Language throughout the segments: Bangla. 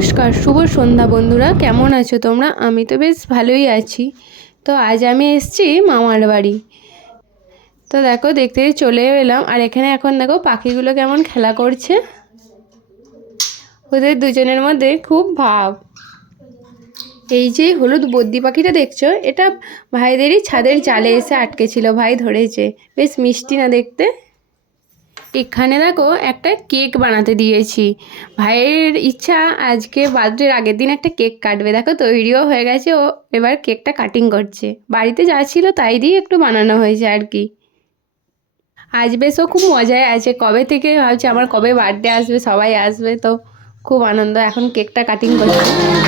নমস্কার, শুভ সন্ধ্যা বন্ধুরা। কেমন আছো তোমরা? আমি তো বেশ ভালোই আছি। তো আজ আমি এসেছি মামার বাড়ি। তো দেখো, দেখতে চলে এলাম। আর এখানে এখন দেখো পাখিগুলো কেমন খেলা করছে। ওদের দুজনের মধ্যে খুব ভাব। এই যে হলুদ বদ্যি পাখিটা দেখছো, এটা ভাইদেরই ছাদের জালে এসে আটকে ছিল, ভাই ধরেছে। বেশ মিষ্টি না দেখতে? এখানে দেখো একটা কেক বানাতে দিয়েছি। ভাইয়ের ইচ্ছা আজকে বার্থডের আগের দিন একটা কেক কাটবে। দেখো তৈরিও হয়ে গেছে, ও এবার কেকটা কাটিং করছে। বাড়িতে যা ছিল তাই দিয়ে একটু বানানো হয়েছে আর কি। আজ বেশ ও খুব মজায় আছে। কবে থেকে ভাবছি আমার কবে বার্থডে আসবে, সবাই আসবে, তো খুব আনন্দ। এখন কেকটা কাটিং করছে।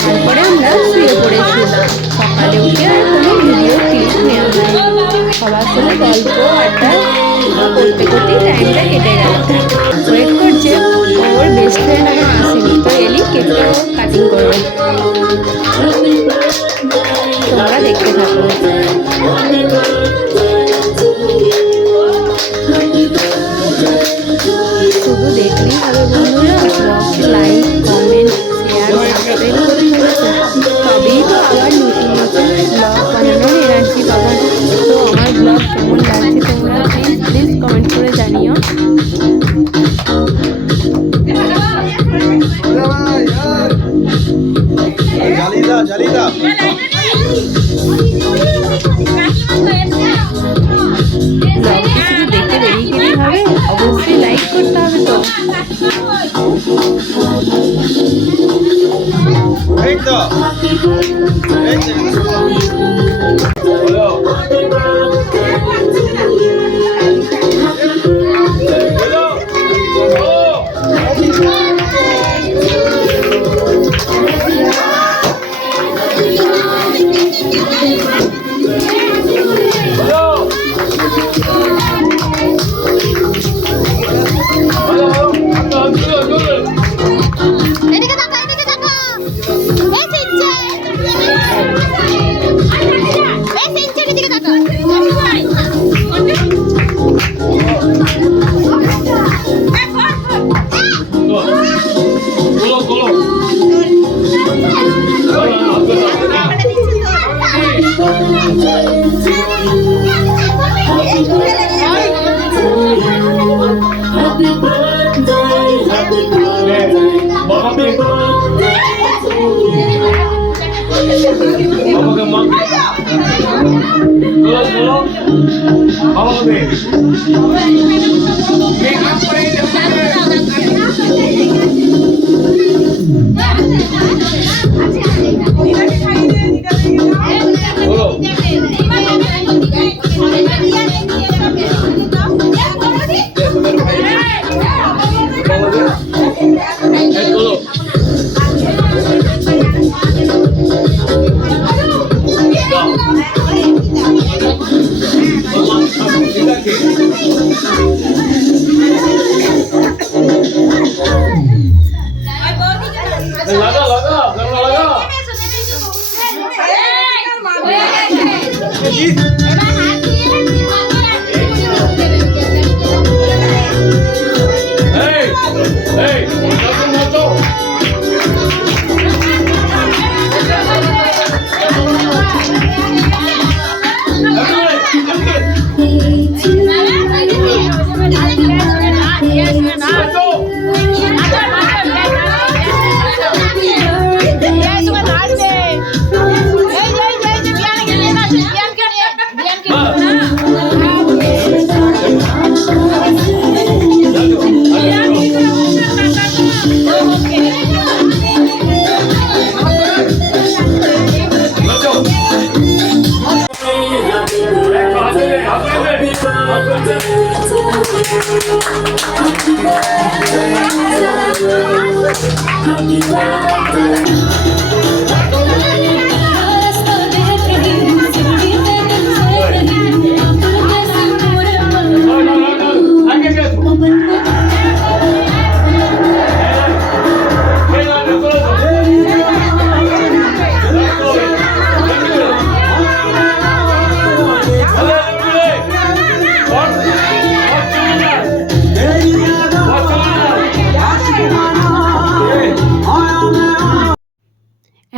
তারপরে আমরা শুয়ে পড়েছিলাম। সকালে উঠে আর কোনো ভিডিও ক্লিপ নেওয়া হয়নি। সবার সাথে গল্প আড্ডা করতে করতেই টাইমটা কেটে গেল। ওয়েট করছে, ওর বেস্ট ফ্রেন্ড এখন আসেনি, তো এলি কেকটা কাটিং করবে। তোমরা দেখতে থাকো। শুধু দেখলেই হবে বন্ধুরা, লাইক কমেন্ট শেয়ার সাবস্ক্রাইব করে ফেলেছো, তবেই তো আবার নতুন নতুন ব্লগ বানানোর এনার্জি পাবো। তো আমার ব্লগ কেমন লাগছে তোমরা প্লিজ কমেন্ট করে জানিও। ব্লগটি শুধু দেখে বেরিয়ে গেলেই হবে, অবশ্যই লাইক করতে হবে। তো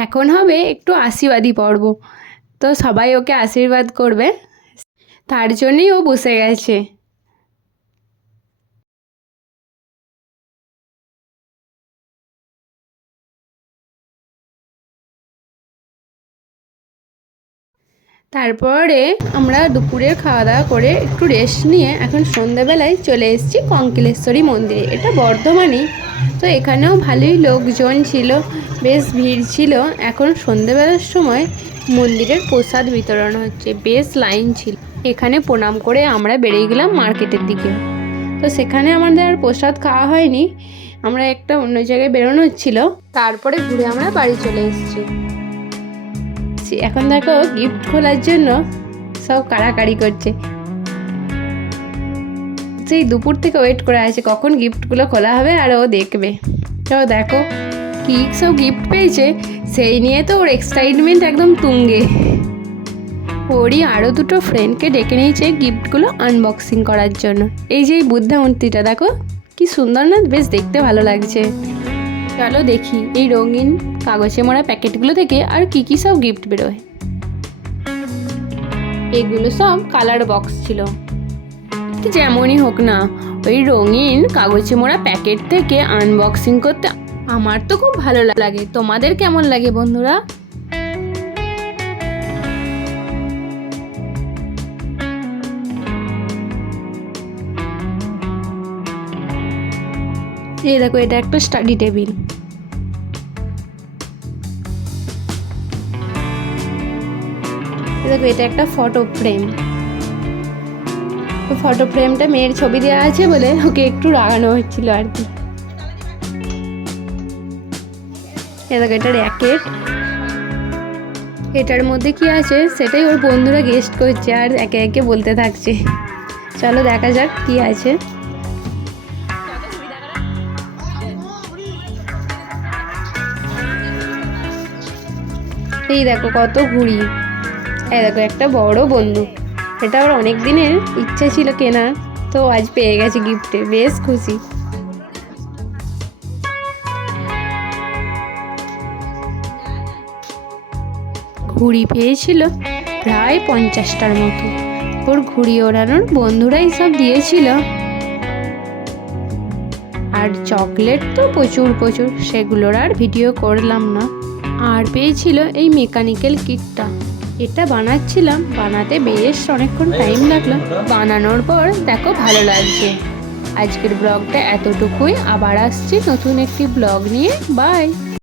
এখন হবে একটু আশীর্বাদী পর্ব, তো সবাই ওকে আশীর্বাদ করবে, তার জন্যই ও বসে গেছে। তারপরে আমরা দুপুরের খাওয়া দাওয়া করে একটু রেস্ট নিয়ে এখন সন্ধ্যাবেলায় চলে এসেছি কঙ্কিলেশ্বরী মন্দিরে। এটা বর্ধমানেই, তো এখানেও ভালোই লোকজন ছিল, বেশ ভিড় ছিল। এখন সন্ধ্যাবেলার সময় মন্দিরের প্রসাদ বিতরণ হচ্ছে, বেশ লাইন ছিল। এখানে প্রণাম করে আমরা বেরিয়ে গেলাম মার্কেটের দিকে। তো সেখানে আমাদের আর প্রসাদ খাওয়া হয়নি, আমরা একটা অন্য জায়গায় বেরোনো হচ্ছিল, তারপরে ঘুরে আমরা বাড়ি চলে এসেছি। এখন দেখো গিফট খোলার জন্য সব কাড়াকাড়ি করছে, সেই দুপুর থেকে ওয়েট করে আছে কখন গিফটগুলো খোলা হবে আর ও দেখবে। তো দেখো কি সব গিফট পেয়েছে, সেই নিয়ে তো ওর এক্সাইটমেন্ট একদম তুঙ্গে। ওরই আরও দুটো ফ্রেন্ডকে ডেকে নিয়েছে গিফটগুলো আনবক্সিং করার জন্য। এই যে এই বুদ্ধা মূর্তিটা দেখো কি সুন্দর না, বেশ দেখতে ভালো লাগছে। চলো দেখি এই রঙিন কাগজে মোড়া প্যাকেটগুলো থেকে আর কি কি সব গিফট বেরোয়। এগুলো সব কালার বক্স ছিল, যেমনই হোক না ওই রঙিন কাগজে মোড়া প্যাকেট থেকে আনবক্সিং করতে আমার তো খুব ভালো লাগে। তোমাদের কেমন লাগে বন্ধুরা? এই দেখো এটা একটা স্টাডি টেবিল, দেখো এটা একটা ফটো ফ্রেম। তো ফটো ফ্রেমটা মেয়ের ছবি দেওয়া আছে বলে ওকে একটু রাগানো হচ্ছিল আর কি। এ দেখো এটা র্যাকেট, এটার মধ্যে কি আছে সেটাই ওর বন্ধুরা গেস্ট করছে আর একে একে বলতে থাকছে। চলো দেখা যাক কি আছে। এই দেখো কত ঘুড়ি, এই দেখো একটা বড় বন্দুক, এটা ওর অনেক দিনের ইচ্ছা ছিল কেনার, তো আজ পেয়ে গেছে গিফটে, বেশ খুশি। ঘুড়ি পেয়েছিল প্রায় 50টার মতো, ওর ঘুড়ি ওড়ানোর বন্ধুরাই সব দিয়েছিল। আর চকলেট তো প্রচুর প্রচুর, সেগুলোর আর ভিডিও করলাম না। আর পেয়েছিল এই মেকানিক্যাল কিটটা, এটা বানাচ্ছিলাম, বানাতে বেশ অনেকক্ষণ টাইম লাগলো, বানানোর পর দেখো ভালো লাগছে। আজকের ব্লগটা এতটুকুই, আবার আসছি নতুন একটি ব্লগ নিয়ে, বাই।